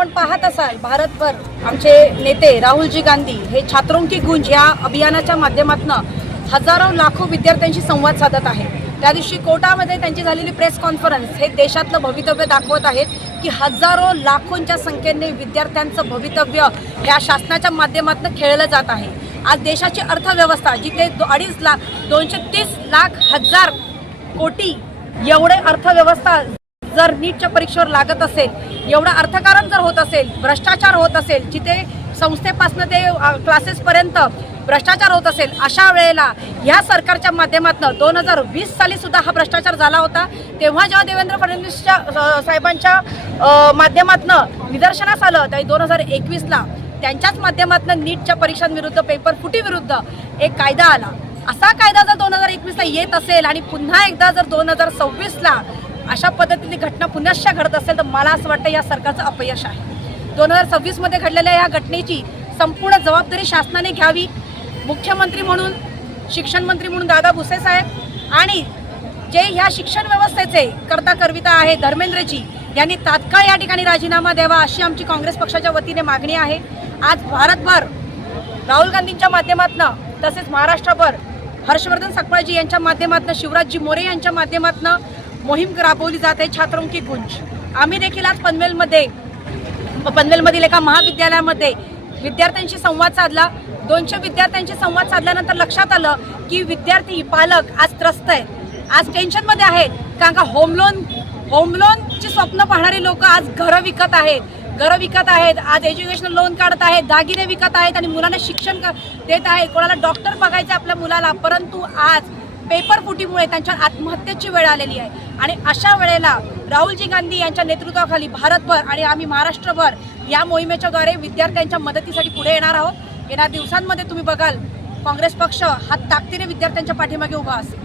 आपण पाहत असाल भारतभर आमचे नेते राहुलजी गांधी हे छात्रों की गूंज या अभियानाच्या माध्यमातून हजारो लाखो विद्यार्थ्यांशी संवाद साधत आहे। त्या दिवशी कोटामध्ये त्यांची झालेली प्रेस कॉन्फरन्स हे देशातलं भवितव्य दाखवत आहेत की हजारो लाखोंच्या संख्येने विद्यार्थ्यांचं भवितव्य ह्या शासनाच्या माध्यमातून खेळलं जात आहे। आज देशाची अर्थव्यवस्था जिथे 2.5 लाख 230 लाख हजार कोटी एवढे अर्थव्यवस्था जर नीटच्या परीक्षेवर लागत असेल, एवढा अर्थकारण जर होत असेल, भ्रष्टाचार होत असेल, जिथे संस्थेपासून ते क्लासेसपर्यंत भ्रष्टाचार होत असेल, अशा वेळेला ह्या सरकारच्या माध्यमातून 2020 साली सुद्धा हा भ्रष्टाचार झाला होता। तेव्हा जेव्हा देवेंद्र फडणवीसच्या साहेबांच्या माध्यमातून निदर्शनास आलं तर 2021ला त्यांच्याच माध्यमातून नीटच्या परीक्षांविरुद्ध पेपर फुटी विरुद्ध एक कायदा आला। असा कायदा जर 2021ला येत असेल आणि पुन्हा एकदा जर 2026ला अशा पद्धतीने घटना पुनश्च घडत असेल तर मला असं वाटतं या सरकारचं अपयश आहे। 2026 मध्ये घडलेल्या या घटनेची संपूर्ण जबाबदारी शासनाने घ्यावी। मुख्यमंत्री म्हणून, शिक्षण मंत्री म्हणून दादा भुसे साहेब आणि जे ह्या शिक्षण व्यवस्थेचे करविता आहे धर्मेंद्रजी यांनी तात्काळ या ठिकाणी राजीनामा द्यावा अशी आमची काँग्रेस पक्षाच्या वतीने मागणी आहे। आज भारतभर राहुल गांधींच्या माध्यमातून तसेच महाराष्ट्रभर हर्षवर्धन सकपाळजी यांच्या माध्यमातून, शिवराजजी मोरे यांच्या माध्यमातून मोहीम राबवली जाते छात्रों की गूंज। आम्ही देखील आज पनवेलमधील एका महाविद्यालयामध्ये विद्यार्थ्यांशी संवाद साधला। 200 विद्यार्थ्यांशी संवाद साधल्यानंतर लक्षात आलं की विद्यार्थी पालक आज त्रस्त आहेत, आज टेन्शनमध्ये आहेत, कारण का होम लोनची स्वप्न पाहणारे लोक आज घरं विकत आहेत, आज एज्युकेशनल लोन काढत आहेत, दागिने विकत आहेत आणि मुलांना शिक्षण देत आहेत। कोणाला डॉक्टर बघायचं आपल्या मुलाला, परंतु आज पेपर फुटीमुळे त्यांच्या आत्महत्येची वेळ आलेली आहे। आणि अशा वेळेला राहुलजी गांधी यांच्या नेतृत्वाखाली भारतभर आणि आम्ही महाराष्ट्रभर या मोहिमेच्याद्वारे विद्यार्थ्यांच्या मदतीसाठी पुढे येणार आहोत। येणाऱ्या दिवसांमध्ये तुम्ही बघाल काँग्रेस पक्ष हा ताकदीने विद्यार्थ्यांच्या पाठीमागे उभा असेल।